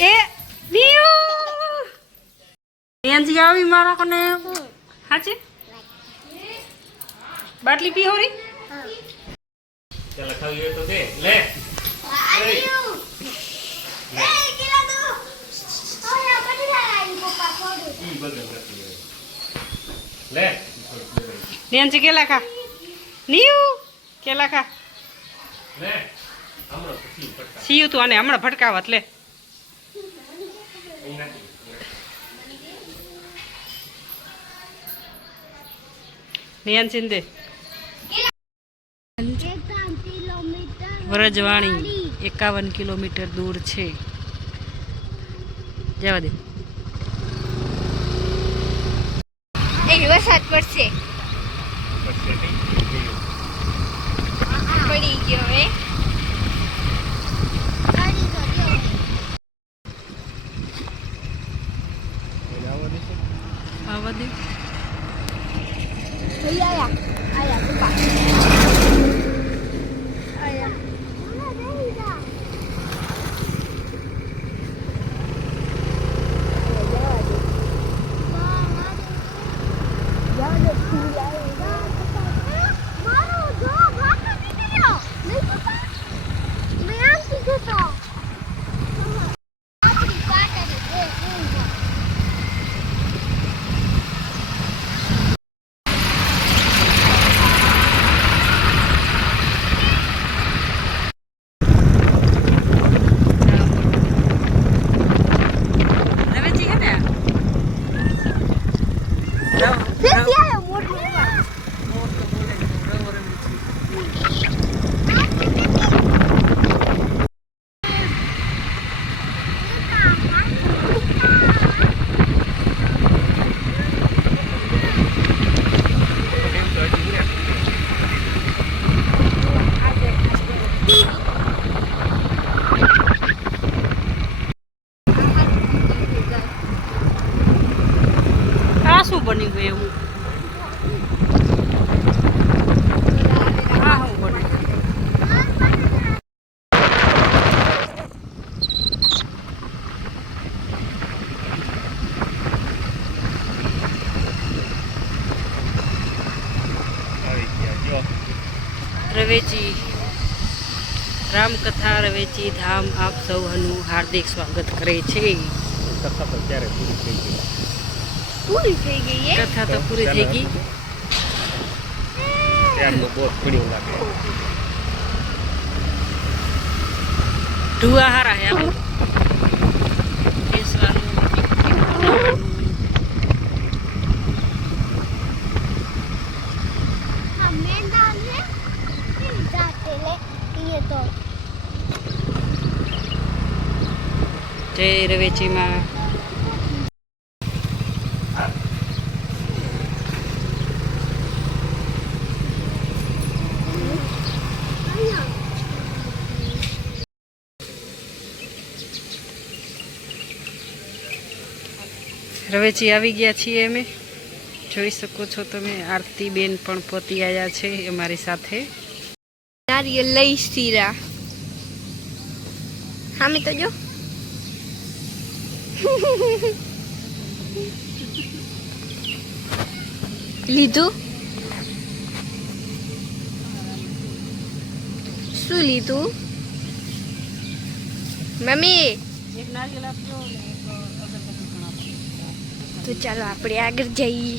એ નિયુ આવી મારા કને હાચે બાટલી પી હોરી ચાલ ખાવી તો દે લે લે નિયંજી કેલા ખા નિયુ કેલા ખા લે હમણાં પછી પટકા સીયુ તું આને હમણાં ફટકાવત લે નિયંજી દે વરજવાણી 51 કિલોમીટર દૂર છે જવા દે વરસાદ પડશે પડી ગયો હે આવા દે આયા પપ્પા બની ગયું એવું હા હું બની રવેચી રામકથા રવેચી ધામ આપ સૌનું હાર્દિક સ્વાગત કરે છે કથા તો ત્યારે પૂરી થઈ ગઈ પૂરી થઈ ગઈ હે કથા તો પૂરી થઈ ગઈ ત્યારનું બહુ ઘણું લાગે ઢુઆ હારા હે આપણે બેસવાનું मैदान है जाते ले ये तो જય રવેચીમાં રવેચી આવી ગયા છીએ અમે જોઈ શકો છો તમે આરતી બેન પણ પહોંચી આવ્યા છે અમારી સાથે नारियल लई सीरा हामी तो जो લીધું શું લીધું મમ્મી એક નારિયેળ આપજો ને એક અગરબત્તી પણ આપજો તો ચાલો આપણે આગળ જઈએ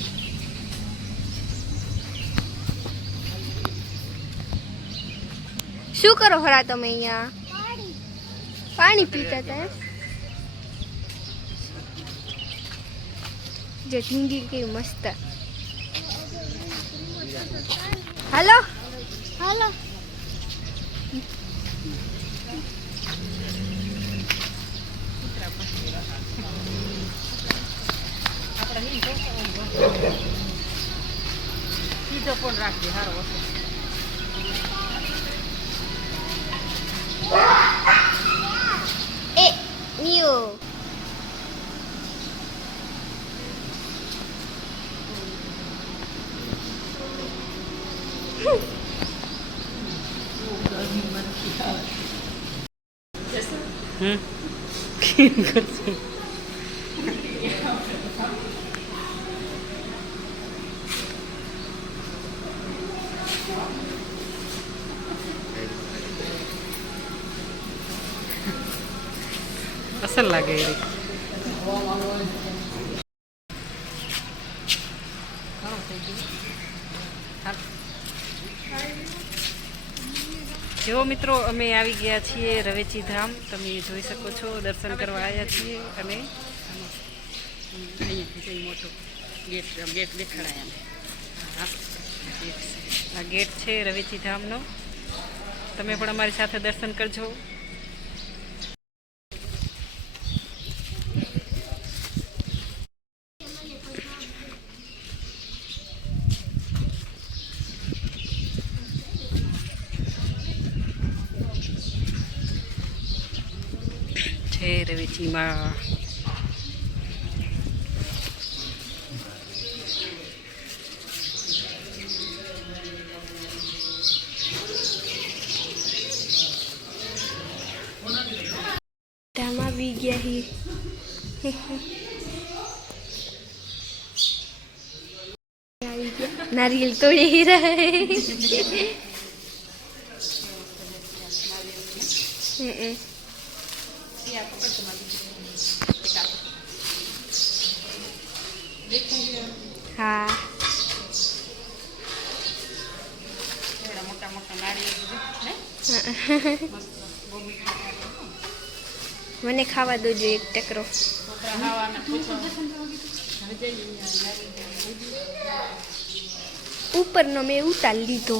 શું કરો ખરા તમે અહીંયા પાણી પીતા હતા જે ઢીંગી કેવી મસ્ત હાલો હાલો સીધો પણ રાખજે સારો હશે એ નિયો હમ કેમ કરશું? અસલ લાગે એ જો મિત્રો અમે આવી ગયા છીએ રવેચી ધામ. તમે જોઈ શકો છો દર્શન કરવા આવ્યા છીએ. અને અહીંયાથી મોટો ગેટ દેખાડાય અમે. આ ગેટ છે રવેચી ધામનો. તમે પણ અમારી સાથે દર્શન કરજો. છે રવેચીમાં ધામ આવી ગયા હી. આવી ગયા નારિયેલ તોડી ही रहे. हाँ મોટા મોટા નારિયેળ મને ખાવા દો જો એક ટકરો. ઉપરનો મેં ઉતાર લીધો.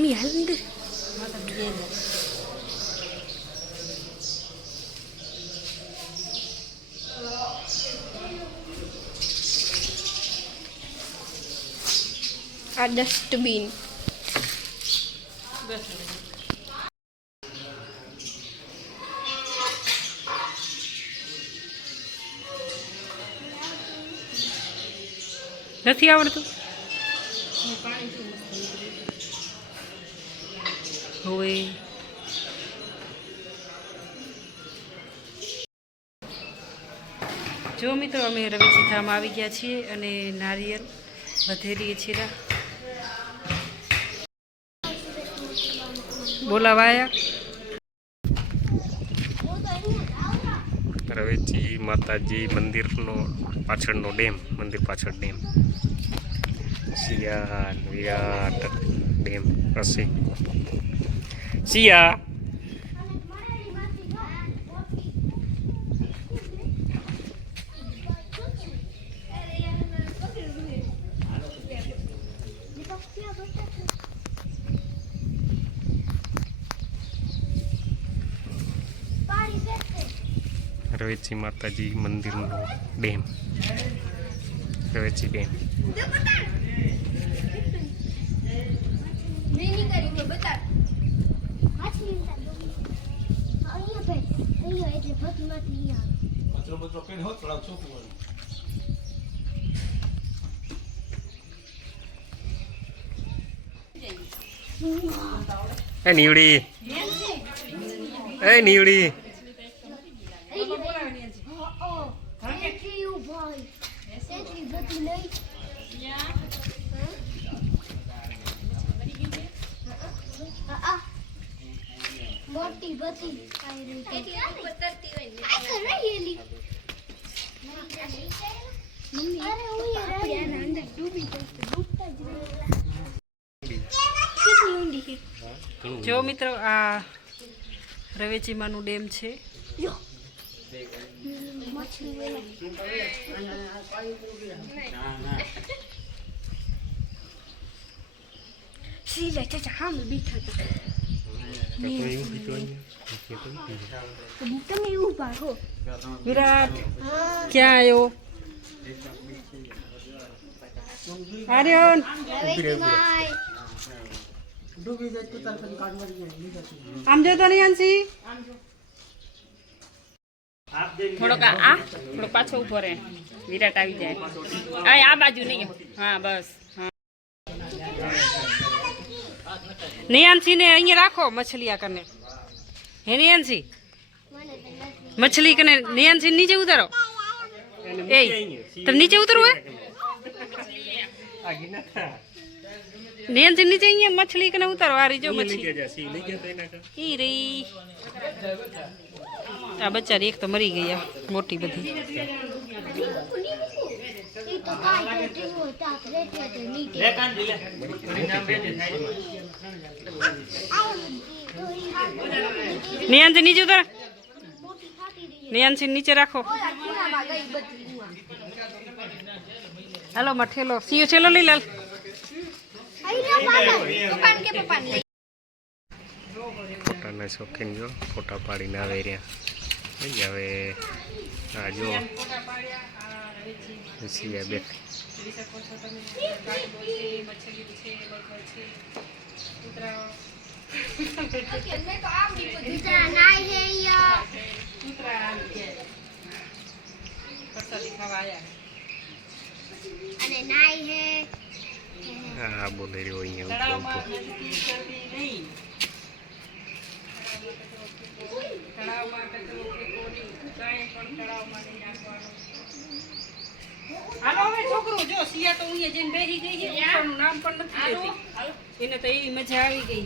मी हाल અંદર આ ડસ્ટબિન. નથી આવડતું. હવે જો મિત્રો અમે રવેચી ધામ આવી ગયા છીએ અને નારિયેળ વધેરીએ છીએ. બોલાવાયા રવેચી માતાજી મંદિરનો પાછળનો ડેમ, મંદિર પાછળ ડેમ, સિયાલ વિરાટ ડેમ પ્રસિદ્ધ. સિયા રવેચી માતાજી મંદિરનો ડેમ, રવેચી ડેમ. એ નીવડી, એ નીવડી. મોટી બધી ઉતરતી હોય આ કરેલી મમ્મી અરે હું યાર અંદર ડૂબી ગઈ ડૂબતા જ રહેલા. કેટલી ઊંડી છે જો મિત્રો આ રવેચીમાંનું ડેમ છે. જો મછલી વેલા સીધા ચાચા હામ બેઠા હતા. તમે ઊભા હો. વિરાટ ક્યાં આવ્યો? આર્યન આમ જો તો નહીં અંશી થોડોક આ થોડો પાછો ઉભો રહે વિરાટ આવી જાય આ બાજુ નહીં હા બસ નિયાંશી ને અહીંયા રાખો મછલી આ કને હે નિયાંશી મછલી કને નિયાંશી નીચે ઉતારો એ તમે નીચે ઉતરો હે નિયાંશી નીચે અહીંયા મછલી કને ઉતારો આ રીજો મછલી ઈ રી આ બચારી એક તો મરી ગઈ આ મોટી બધી નિયાંશી નીચે ઉતારો નિયાંશી નીચે રાખો હાલો મઠેલો સીઓ છેલો લઈ લાલ ફોટાના શોખીન જો ફોટા પાડીને આવે રહ્યા હવે આ જો સિયા બેઠ હા બોલે રહ્યો અહીંયા ઉપર હાલો હવે છોકરું જો સિયા તો અહીંયા જઈને બેસી ગઈ છે ઉપરનું નામ પણ નથી લેતી એને તો એવી મજા આવી ગઈ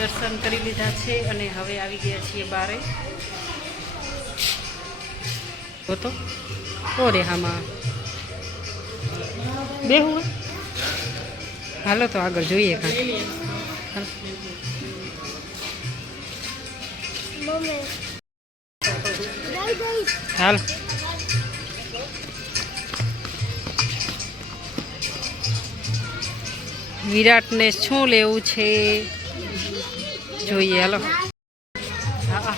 દર્શન કરી લીધા છે અને હવે આવી ગયા છીએ બારે તો ઓરે હામાં બેહું હાલો તો આગળ જોઈએ હાલ વિરાટને શું લેવું છે જોઈએ હાલો હા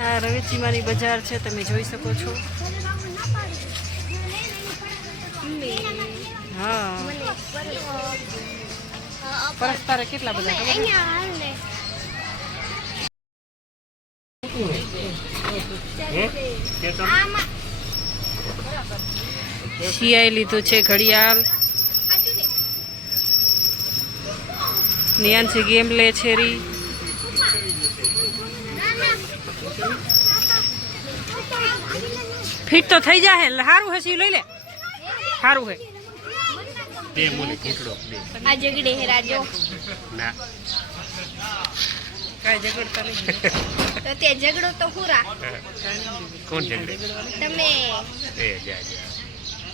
આ રવેચીમાની બજાર છે તમે જોઈ શકો છો હા પરસ્પર કેટલા બધા શિયાઈ લીધું છે ઘડિયાળ નિયાંશી ગેમ લે છે રી ફિટ તો થઈ જાય સારું હે સી લઈ લે સારું હે બે મોને ઘૂંટડો આ જગડે હે રાજો ના કાંઈ ઝઘડતા નહીં તો તે ઝઘડો તો પૂરા કોણ ઝઘડે તમે એ જા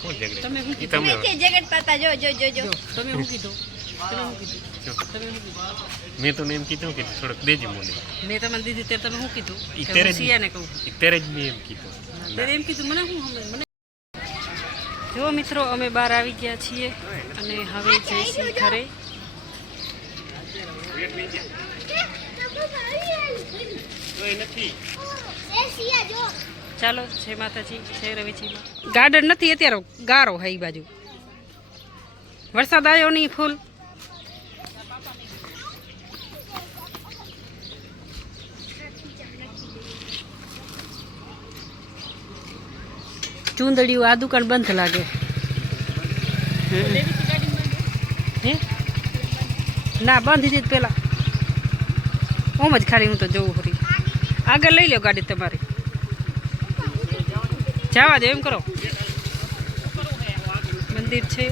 કોણ ઝઘડે તમે શું ઈ તમે તમે તે ઝઘડતા હતા જો જો જો જો તમે શું કીધું તમે શું કીધું મેં તો એમ કીધું કે થોડોક દેજે મોને મેં તમને દીધી ત્યારે તમે શું કીધું ઈ ત્યારે જ સિયાને કહું ત્યારે જ મેં એમ કીધું ત્યારે એમ કીધું મને શું મને જો મિત્રો અમે બહાર આવી ગયા છીએ અને હવે જઈશું ઘરે ચાલો જય માતાજી જય રવિજીમાં ગાર્ડન નથી અત્યારે ગારો હે એ બાજુ વરસાદ આવ્યો નહીં ફૂલ ચૂંદડિયું આ દુકાન બંધ લાગે હે ના બંધ હતી પેલા ઓમ જ ખાલી હું તો જોઉં ફરી આગળ લઈ લો ગાડી તમારી જવા દો એમ કરો મંદિર છે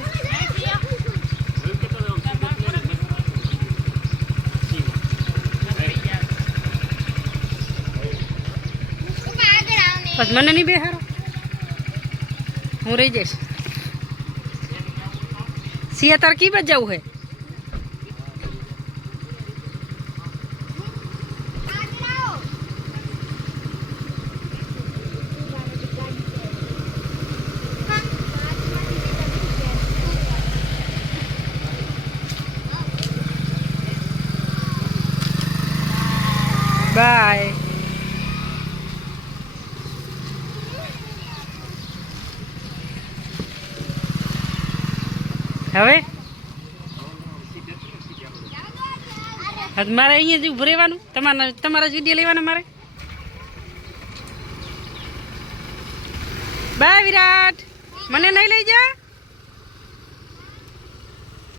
પછી મને નહીં બેહારો, હું રહી જઈશ. સિયા તાર કી બાજુ જવું હે? બાય. હવે મારે અહીંયા જ ઉભું રહેવાનું, તમારા જ વિડીયો લેવાના મારે. બાય વિરાટ, મને નહીં લઈ જા.